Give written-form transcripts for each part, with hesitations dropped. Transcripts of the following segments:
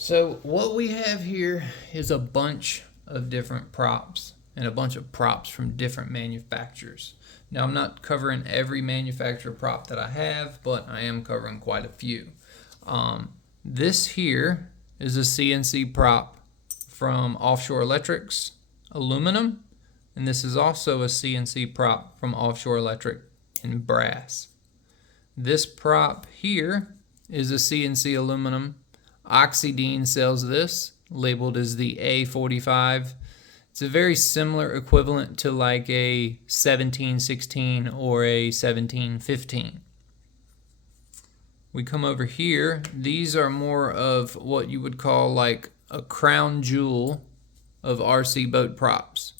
So what we have here is a bunch of different props and a bunch of props from different manufacturers. Now I'm not covering every manufacturer prop that I have, but I am covering quite a few. This here is a CNC prop from Offshore Electrics aluminum, and this is also a CNC prop from Offshore Electric in brass. This prop here is a CNC aluminum. Oxydine sells this, labeled as the A45. It's a very similar equivalent to like a 1716 or a 1715. We come over here. These are more of what you would call like a crown jewel of RC boat props.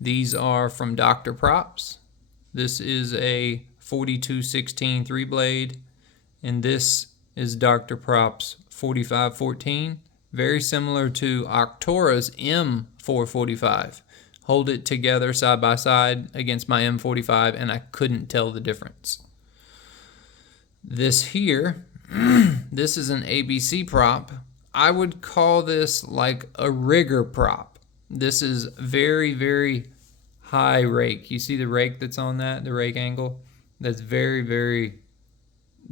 These are from Dr. Props. This is a 4216 3-blade, and this is Dr. Props 4514, very similar to Octora's M445. Hold it together side by side against my M45 and I couldn't tell the difference. This here, this is an ABC prop. I would call this like a rigger prop. This is very, very high rake. You see the rake that's on that, the rake angle? That's very, very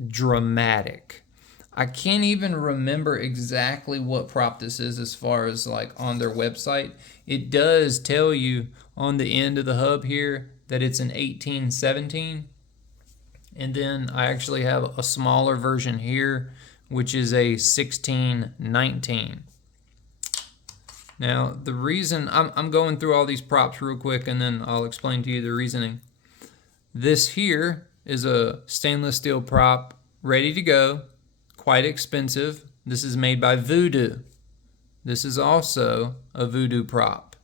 dramatic. I can't even remember exactly what prop this is as far as like on their website. It does tell you on the end of the hub here that it's an 1817. And then I actually have a smaller version here, which is a 1619. Now, the reason I'm going through all these props real quick and then I'll explain to you the reasoning. This here is a stainless steel prop ready to go, quite expensive. This is made by Voodoo. This is also a Voodoo prop.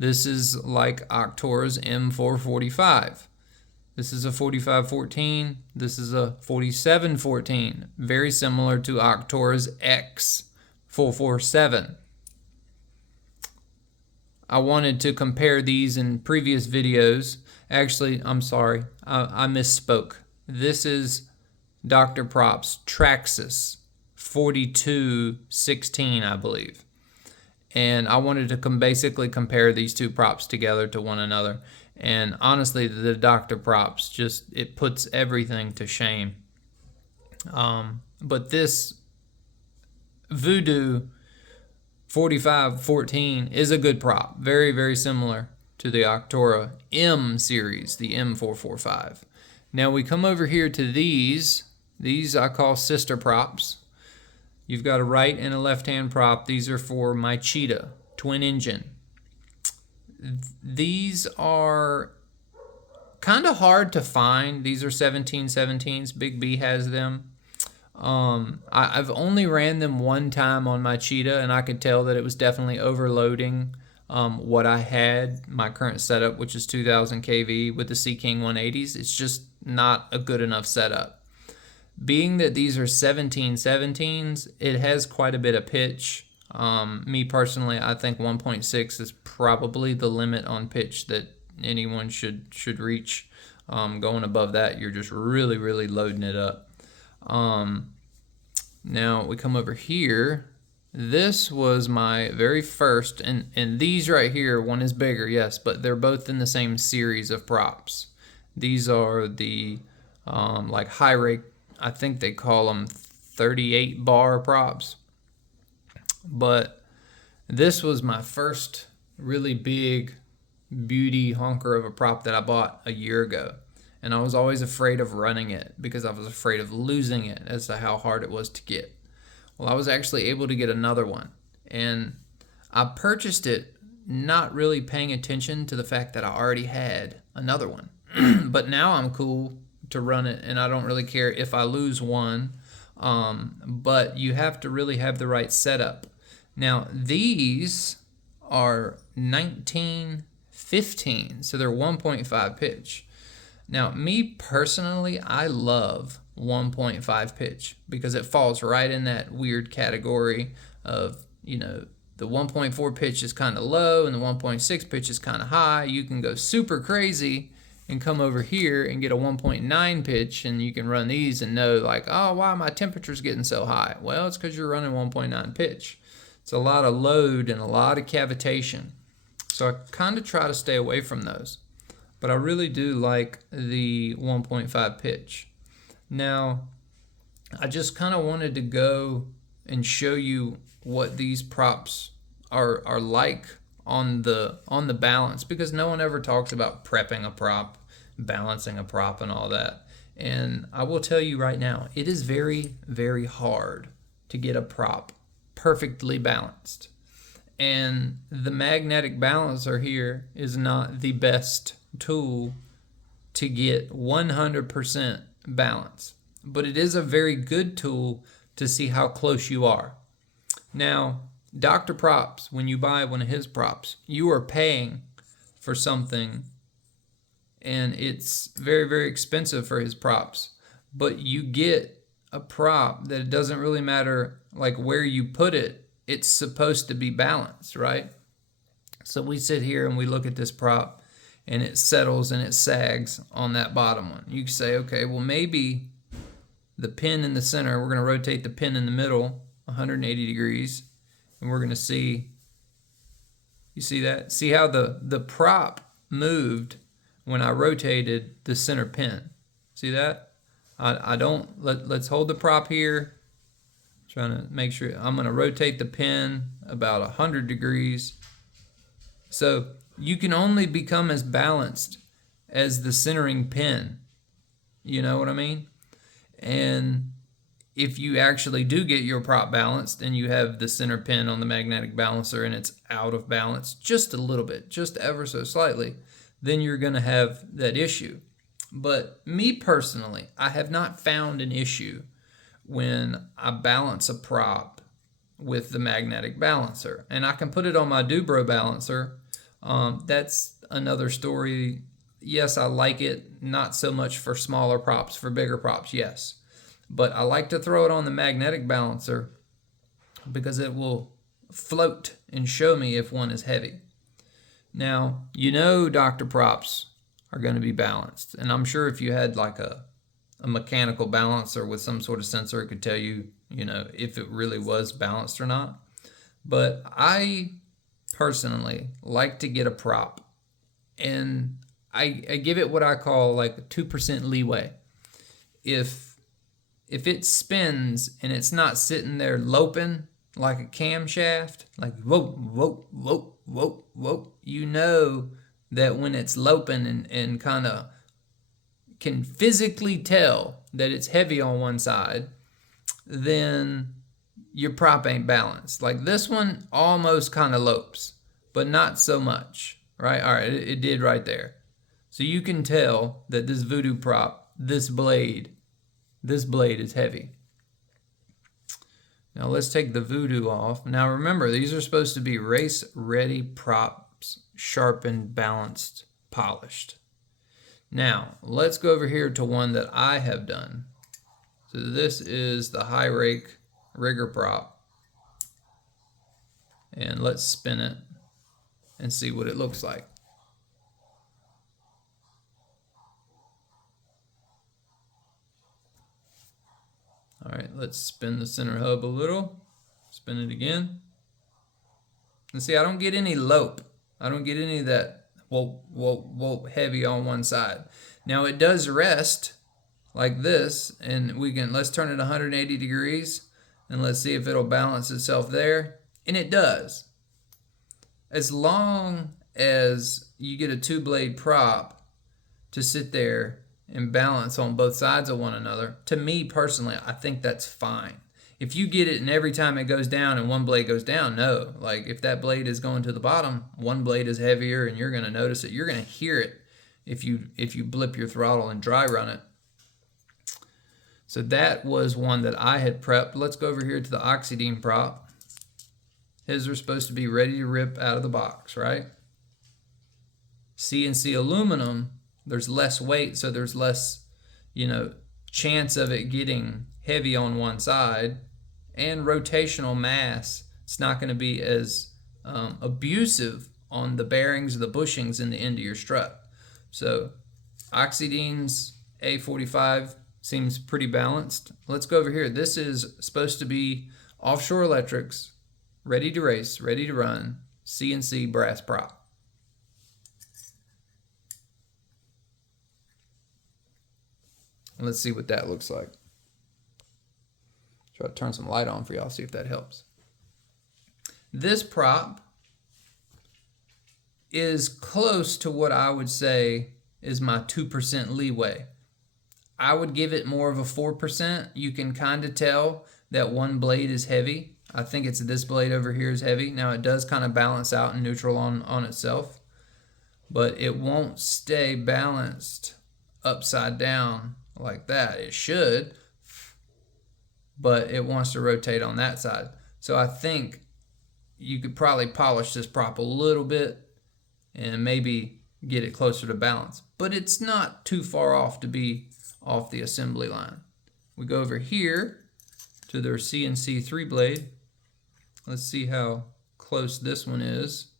This is like Octora's M445. This is a 4514. This is a 4714. Very similar to Octora's X447. I wanted to compare these in previous videos. Actually, I'm sorry, I misspoke. This is Dr. Props Traxxas 4216, I believe. And I wanted to basically compare these two props together to one another. And honestly, the Dr. Props just, it puts everything to shame. But this Voodoo 4514 is a good prop. Very, very similar to the Octora M series, the M445. Now we come over here to these. These I call sister props. You've got a right and a left-hand prop. These are for my Cheetah twin engine. These are kind of hard to find. These are 1717s. Big B has them. I've only ran them one time on my Cheetah, and I could tell that it was definitely overloading what I had, my current setup, which is 2000 kV with the Sea King 180s. It's just not a good enough setup. Being that these are 1717s, it has quite a bit of pitch. Me personally, I think 1.6 is probably the limit on pitch that anyone should reach. Going above that, you're just really, really loading it up. Now we come over here. This was my very first, and these right here, one is bigger, yes, but they're both in the same series of props. These are the like high rake, I think they call them 38 bar props. But this was my first really big beauty honker of a prop that I bought a year ago. And I was always afraid of running it because I was afraid of losing it as to how hard it was to get. Well, I was actually able to get another one. And I purchased it not really paying attention to the fact that I already had another one. But now I'm cool to run it and I don't really care if I lose one. But you have to really have the right setup. Now, these are 1915, so they're 1.5 pitch. Now, me personally, I love 1.5 pitch because it falls right in that weird category of, you know, the 1.4 pitch is kind of low and the 1.6 pitch is kind of high. You can go super crazy and come over here and get a 1.9 pitch, and you can run these and know like, oh, why my temperature's getting so high? Well, it's because you're running 1.9 pitch. It's a lot of load and a lot of cavitation. So I kind of try to stay away from those. But I really do like the 1.5 pitch. Now, I just kind of wanted to go and show you what these props are like on the balance, because no one ever talks about prepping a prop, balancing a prop, and all that. And I will tell you right now, it is very, very hard to get a prop perfectly balanced. And the magnetic balancer here is not the best tool to get 100% balance, but it is a very good tool to see how close you are. Now, Dr. Props, when you buy one of his props, you are paying for something, and it's very, very expensive for his props, but you get a prop that it doesn't really matter like where you put it, it's supposed to be balanced, right? So we sit here and we look at this prop and it settles and it sags on that bottom one. You can say, okay, well, maybe the pin in the center, we're going to rotate the pin in the middle 180 degrees, and we're going to see, you see that? See how the prop moved when I rotated the center pin. See that? I don't, let's hold the prop here. Trying to make sure, I'm going to rotate the pin about 100 degrees. So you can only become as balanced as the centering pin. You know what I mean? And if you actually do get your prop balanced and you have the center pin on the magnetic balancer and it's out of balance just a little bit, just ever so slightly, then you're going to have that issue. But me personally, I have not found an issue when I balance a prop with the magnetic balancer. And I can put it on my Dubro balancer. That's another story. Yes, I like it, not so much for smaller props. For bigger props, yes. But I like to throw it on the magnetic balancer because it will float and show me if one is heavy. Now, you know Dr. Props are going to be balanced. And I'm sure if you had like a mechanical balancer with some sort of sensor, it could tell you, you know, if it really was balanced or not. But I personally like to get a prop, and I give it what I call like 2% leeway. If it spins and it's not sitting there loping like a camshaft, like whoa, whoa, whoa, whoa, whoa, you know that when it's loping and kind of can physically tell that it's heavy on one side, then your prop ain't balanced. Like this one almost kind of lopes, but not so much, right? All right, it did right there. So you can tell that this voodoo prop, this blade is heavy. Now let's take the voodoo off. Now remember, these are supposed to be race-ready props, sharpened, balanced, polished. Now, let's go over here to one that I have done. So this is the high rake rigger prop. And let's spin it and see what it looks like. All right, let's spin the center hub a little. Spin it again. And see, I don't get any lope. I don't get any of that whoa, whoa, whoa, heavy on one side. Now it does rest like this, and let's turn it 180 degrees, and let's see if it'll balance itself there. And it does. As long as you get a 2-blade prop to sit there and balance on both sides of one another, to me personally, I think that's fine. If you get it and every time it goes down and one blade goes down, no. Like if that blade is going to the bottom, one blade is heavier and you're going to notice it. You're going to hear it if you blip your throttle and dry run it. So that was one that I had prepped. Let's go over here to the Oxydine prop. His are supposed to be ready to rip out of the box, right? CNC aluminum, there's less weight, so there's less, chance of it getting heavy on one side, and rotational mass. It's not going to be as abusive on the bearings or the bushings in the end of your strut. So Oxydine's A45 seems pretty balanced. Let's go over here. This is supposed to be Offshore Electrics ready to race, ready to run, CNC brass prop. Let's see what that looks like. Try to turn some light on for y'all, see if that helps. This prop is close to what I would say is my 2% leeway. I would give it more of a 4%. You can kind of tell that one blade is heavy. I think it's this blade over here is heavy. Now it does kind of balance out and neutral on itself, but it won't stay balanced upside down like that. It should, but it wants to rotate on that side. So I think you could probably polish this prop a little bit and maybe get it closer to balance. But it's not too far off to be off the assembly line. We go over here to their CNC 3 blade. Let's see how close this one is.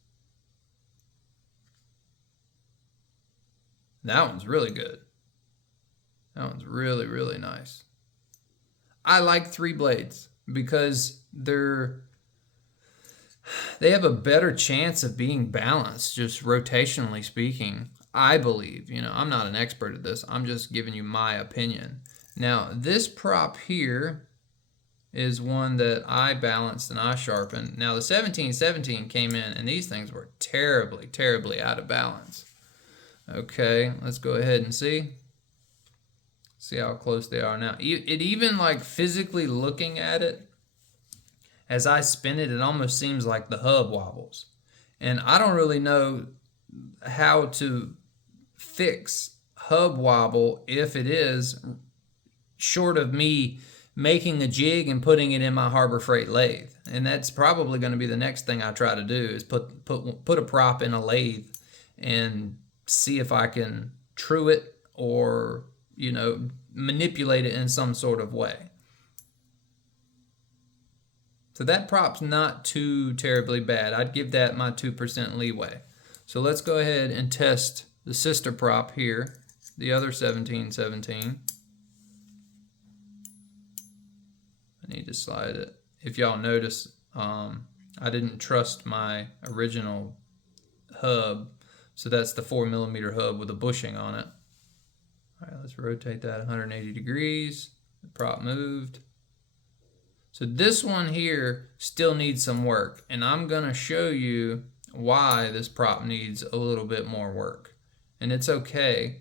That one's really good. That one's really, really nice. I like 3 blades because they have a better chance of being balanced, just rotationally speaking, I believe. You know, I'm not an expert at this. I'm just giving you my opinion. Now, this prop here is one that I balanced and I sharpened. Now, the 1717 came in, and these things were terribly, terribly out of balance. Okay, let's go ahead and see. See how close they are now. It even, like, physically looking at it, as I spin it, it almost seems like the hub wobbles. And I don't really know how to fix hub wobble if it is, short of me making a jig and putting it in my Harbor Freight lathe. And that's probably going to be the next thing I try to do, is put a prop in a lathe and see if I can true it or, you know, manipulate it in some sort of way. So that prop's not too terribly bad. I'd give that my 2% leeway. So let's go ahead and test the sister prop here, the other 1717. I need to slide it. If y'all notice, I didn't trust my original hub, so that's the 4mm hub with a bushing on it. All right, let's rotate that 180 degrees. The prop moved. So this one here still needs some work, and I'm gonna show you why this prop needs a little bit more work. And it's okay,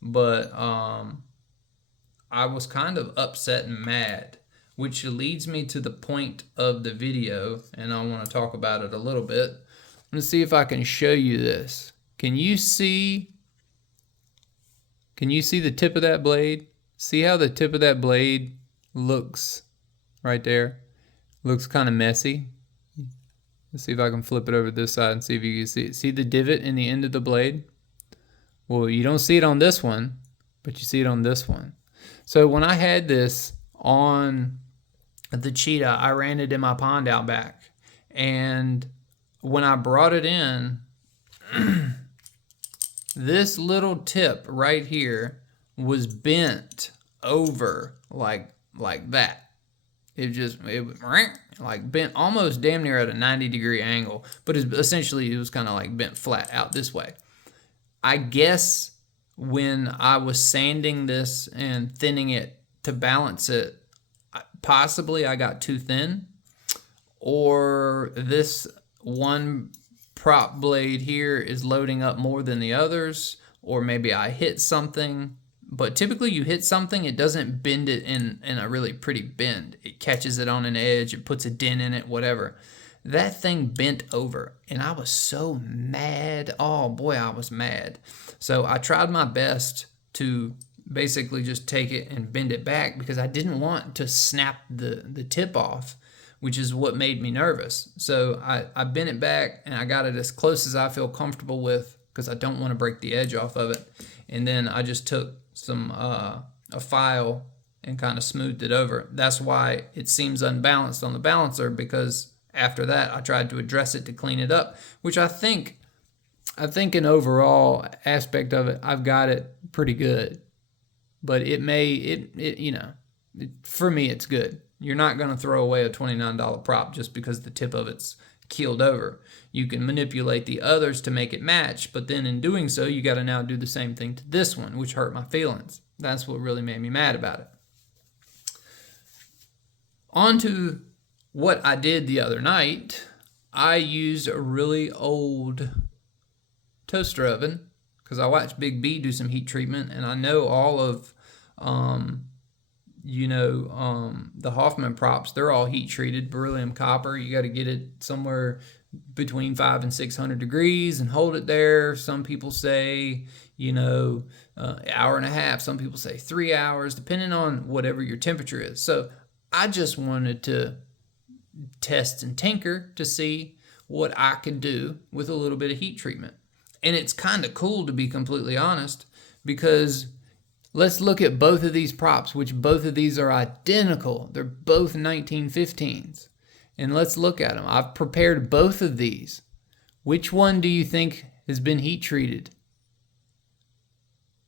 but I was kind of upset and mad, which leads me to the point of the video, and I want to talk about it a little bit. I'm gonna see if I can show you this. Can you see the tip of that blade? See how the tip of that blade looks right there? Looks kind of messy. Let's see if I can flip it over this side and see if you can see it. See the divot in the end of the blade? Well, you don't see it on this one, but you see it on this one. So when I had this on the Cheetah, I ran it in my pond out back. And when I brought it in, this little tip right here was bent over like that. It like bent almost damn near at a 90-degree angle, but essentially it was kind of like bent flat out this way. I guess when I was sanding this and thinning it to balance it, possibly I got too thin, or this one prop blade here is loading up more than the others, or maybe I hit something. But typically you hit something, it doesn't bend it in a really pretty bend. It catches it on an edge, it puts a dent in it, whatever. That thing bent over, and I was so mad. Oh boy, I was mad. So I tried my best to basically just take it and bend it back, because I didn't want to snap the tip off, which is what made me nervous. So I bent it back, and I got it as close as I feel comfortable with, because I don't want to break the edge off of it. And then I just took some a file and kind of smoothed it over. That's why it seems unbalanced on the balancer, because after that I tried to address it to clean it up, which I think an overall aspect of it, I've got it pretty good. But for me it's good. You're not going to throw away a $29 prop just because the tip of it's keeled over. You can manipulate the others to make it match, but then in doing so, you got to now do the same thing to this one, which hurt my feelings. That's what really made me mad about it. On to what I did the other night. I used a really old toaster oven because I watched Big B do some heat treatment, and I know all of, the Hoffman props. They're all heat treated, beryllium copper. You got to get it somewhere between 500 and 600 degrees and hold it there. Some people say, hour and a half. Some people say 3 hours, depending on whatever your temperature is. So I just wanted to test and tinker to see what I could do with a little bit of heat treatment. And it's kind of cool, to be completely honest, because let's look at both of these props, which both of these are identical. They're both 1915s. And let's look at them. I've prepared both of these. Which one do you think has been heat treated?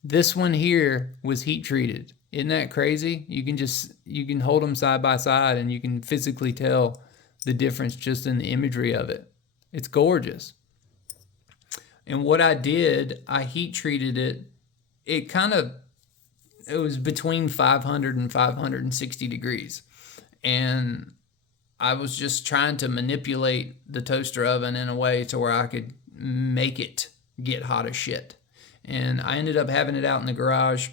This one here was heat treated. Isn't that crazy? You can hold them side by side and you can physically tell the difference just in the imagery of it. It's gorgeous. And what I did, I heat treated it. It was between 500 and 560 degrees. And I was just trying to manipulate the toaster oven in a way to where I could make it get hot as shit. And I ended up having it out in the garage.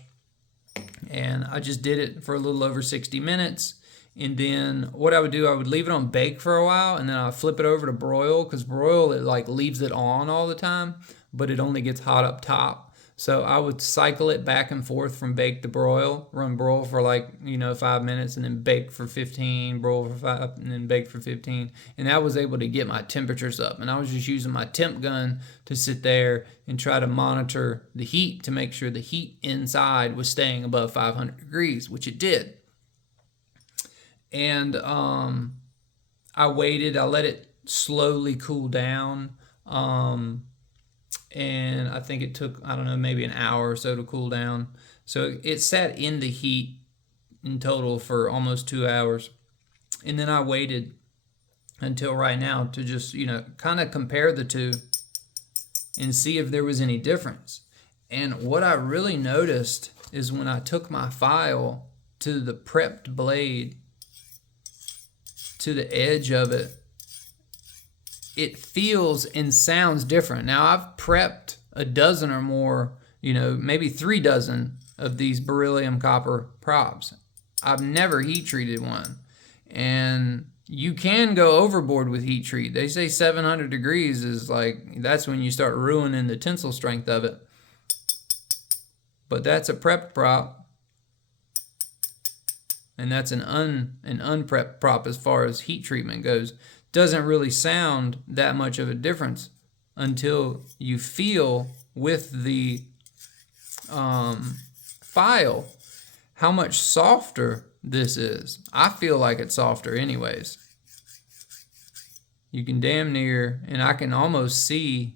And I just did it for a little over 60 minutes. And then what I would do, I would leave it on bake for a while, and then I flip it over to broil, because broil, it like leaves it on all the time, but it only gets hot up top. So I would cycle it back and forth from bake to broil, run broil for 5 minutes, and then bake for 15, broil for 5, and then bake for 15. And I was able to get my temperatures up. And I was just using my temp gun to sit there and try to monitor the heat to make sure the heat inside was staying above 500 degrees, which it did. And I waited. I let it slowly cool down. And I think it took, maybe an hour or so to cool down. So it sat in the heat in total for almost 2 hours. And then I waited until right now to just, kind of compare the two and see if there was any difference. And what I really noticed is when I took my file to the prepped blade, to the edge of it, it feels and sounds different. Now, I've prepped a dozen or more, maybe 3 dozen of these beryllium copper props. I've never heat treated one. And you can go overboard with heat treat. They say 700 degrees is that's when you start ruining the tensile strength of it. But that's a prepped prop. And that's an unprepped prop as far as heat treatment goes. Doesn't really sound that much of a difference until you feel with the file how much softer this is. I feel like it's softer anyways. You can damn near, and I can almost see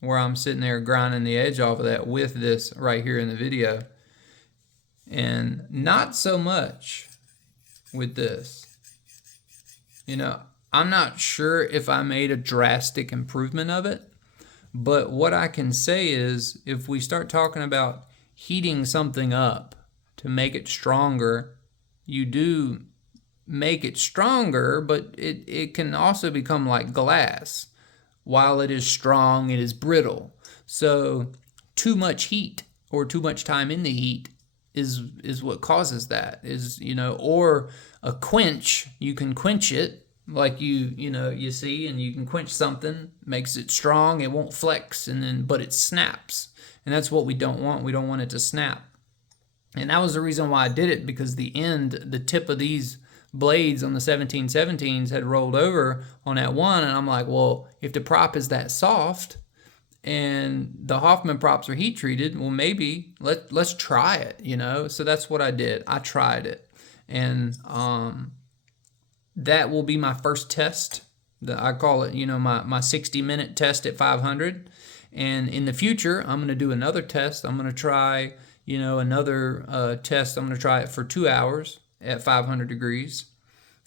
where I'm sitting there grinding the edge off of that with this right here in the video. And not so much with this. I'm not sure if I made a drastic improvement of it, but what I can say is if we start talking about heating something up to make it stronger, you do make it stronger, but it can also become like glass. While it is strong, it is brittle. So too much heat or too much time in the heat is what causes that. Or a quench, you can quench it. Like you see, and you can quench something, makes it strong, it won't flex, but it snaps. And that's what we don't want. We don't want it to snap. And that was the reason why I did it, because the tip of these blades on the 1717s had rolled over on that one, and I'm like, well, if the prop is that soft and the Hoffman props are heat treated, well, maybe let's try it, So that's what I did. I tried it. And that will be my first test. I call it, my 60-minute test at 500. And in the future, I'm going to do another test. I'm going to try, another test. I'm going to try it for 2 hours at 500 degrees.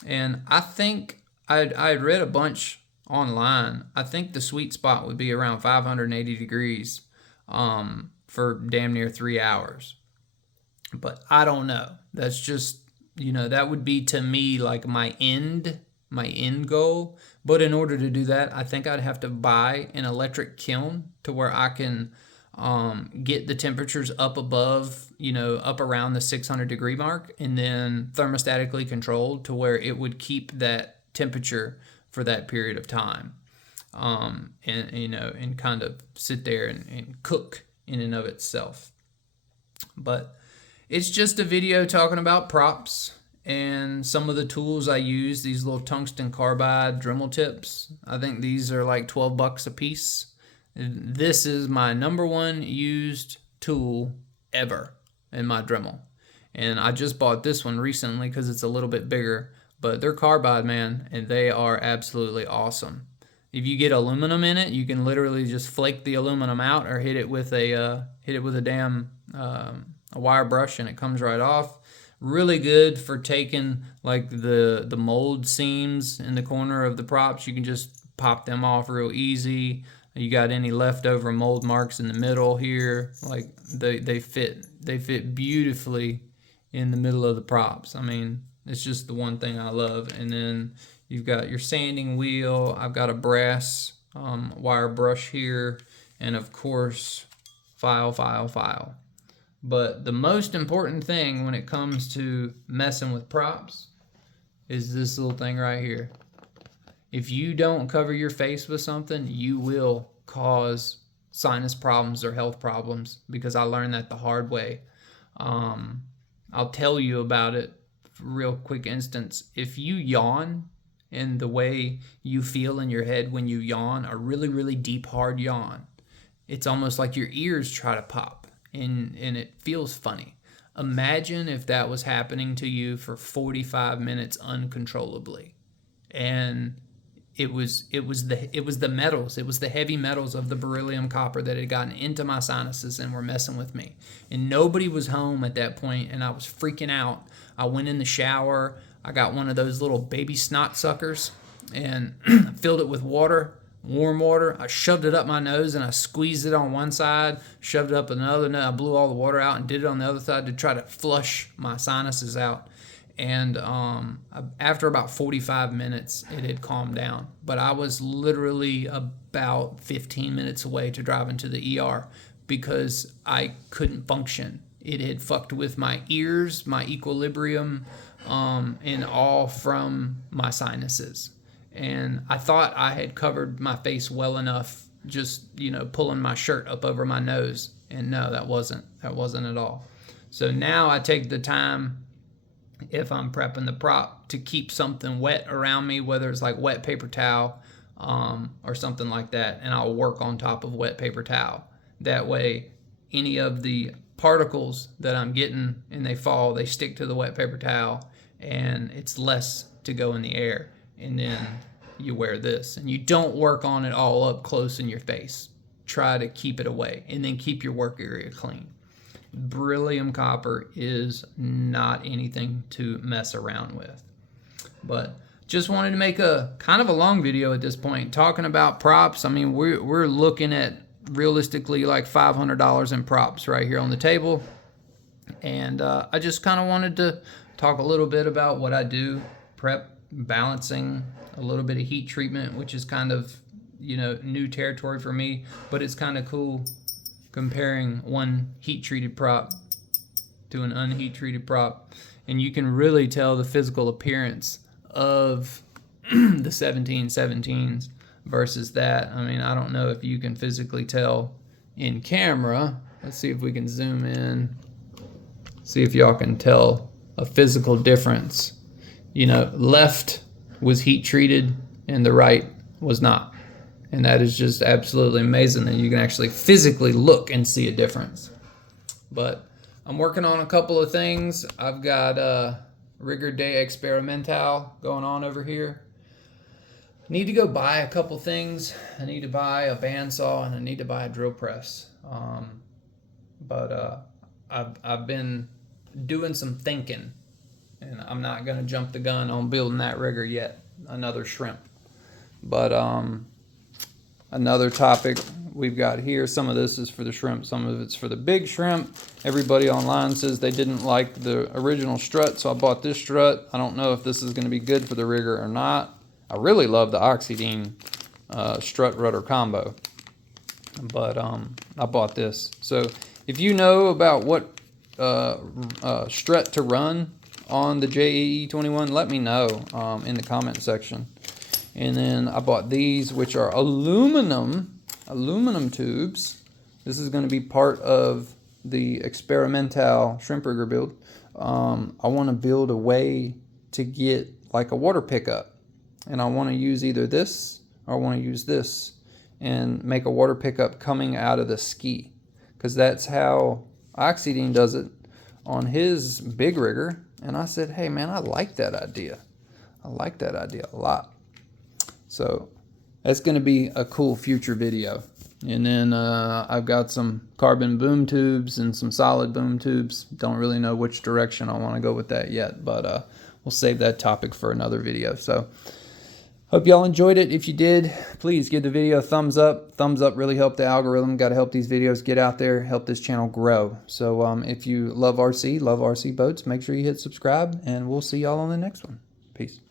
And I think I'd read a bunch online. I think the sweet spot would be around 580 degrees for damn near 3 hours. But I don't know. That's just, that would be to me like my end goal. But in order to do that, I think I'd have to buy an electric kiln to where I can get the temperatures up above, up around the 600 degree mark, and then thermostatically controlled to where it would keep that temperature for that period of time. And kind of sit there and cook in and of itself. But it's just a video talking about props and some of the tools I use, these little tungsten carbide Dremel tips. I think these are like $12 a piece. This is my number one used tool ever in my Dremel. And I just bought this one recently because it's a little bit bigger. But they're carbide, man, and they are absolutely awesome. If you get aluminum in it, you can literally just flake the aluminum out or hit it with a damn a wire brush, and it comes right off. Really good for taking like the mold seams in the corner of the props. You can just pop them off real easy. You got any leftover mold marks in the middle here, like they fit beautifully in the middle of the props. I mean, it's just the one thing I love. And then you've got your sanding wheel. I've got a brass wire brush here, and of course file. But the most important thing when it comes to messing with props is this little thing right here. If you don't cover your face with something, you will cause sinus problems or health problems, because I learned that the hard way. I'll tell you about it. Real quick instance. If you yawn, and the way you feel in your head when you yawn, a really, really deep, hard yawn, it's almost like your ears try to pop. And it feels funny. Imagine if that was happening to you for 45 minutes uncontrollably. And it was the metals, it was the heavy metals of the beryllium copper that had gotten into my sinuses and were messing with me. And nobody was home at that point, and I was freaking out. I went in the shower. I got one of those little baby snot suckers and filled it with water. Warm water. I shoved it up my nose and I squeezed it on one side, shoved it up another. I blew all the water out and did it on the other side to try to flush my sinuses out. And after about 45 minutes, it had calmed down. But I was literally about 15 minutes away to driving to the ER because I couldn't function. It had fucked with my ears, my equilibrium, and all from my sinuses. And I thought I had covered my face well enough, just, pulling my shirt up over my nose. And no, that wasn't at all. So now I take the time, if I'm prepping the prop, to keep something wet around me, whether it's like wet paper towel or something like that. And I'll work on top of wet paper towel. That way, any of the particles that I'm getting and they fall, they stick to the wet paper towel, and it's less to go in the air. And then you wear this, and you don't work on it all up close in your face. Try to keep it away, and then keep your work area clean. Beryllium copper is not anything to mess around with. But just wanted to make a kind of a long video at this point talking about props. I mean, we're looking at realistically like $500 in props right here on the table. And I just kind of wanted to talk a little bit about what I do, prep, balancing, a little bit of heat treatment, which is kind of, new territory for me, but it's kind of cool comparing one heat treated prop to an unheat treated prop, and you can really tell the physical appearance of the 1717s versus that. I mean, I don't know if you can physically tell in camera. Let's see if we can zoom in, see if y'all can tell a physical difference. Left was heat treated and the right was not. And that is just absolutely amazing that you can actually physically look and see a difference. But I'm working on a couple of things. I've got Rigor de Experimental going on over here. I need to go buy a couple things. I need to buy a bandsaw and I need to buy a drill press. But I've been doing some thinking. and I'm not going to jump the gun on building that rigger yet. Another shrimp. But another topic we've got here, some of this is for the shrimp, some of it's for the big shrimp. Everybody online says they didn't like the original strut, so I bought this strut. I don't know if this is going to be good for the rigger or not. I really love the Oxydine strut rudder combo, but I bought this. So if you know about what strut to run on the JAE21, let me know in the comment section. And then I bought these, which are aluminum tubes. This is going to be part of the experimental shrimp rigger build. I want to build a way to get like a water pickup, and I want to use either this or I want to use this and make a water pickup coming out of the ski, because that's how Oxydine does it on his big rigger. And I said, hey man, I like that idea. I like that idea a lot. So that's going to be a cool future video. And then I've got some carbon boom tubes and some solid boom tubes. Don't really know which direction I want to go with that yet, but we'll save that topic for another video. So hope y'all enjoyed it. If you did, please give the video a thumbs up. Thumbs up really help the algorithm. Got to help these videos get out there, help this channel grow. So if you love RC boats, make sure you hit subscribe, and we'll see y'all on the next one. Peace.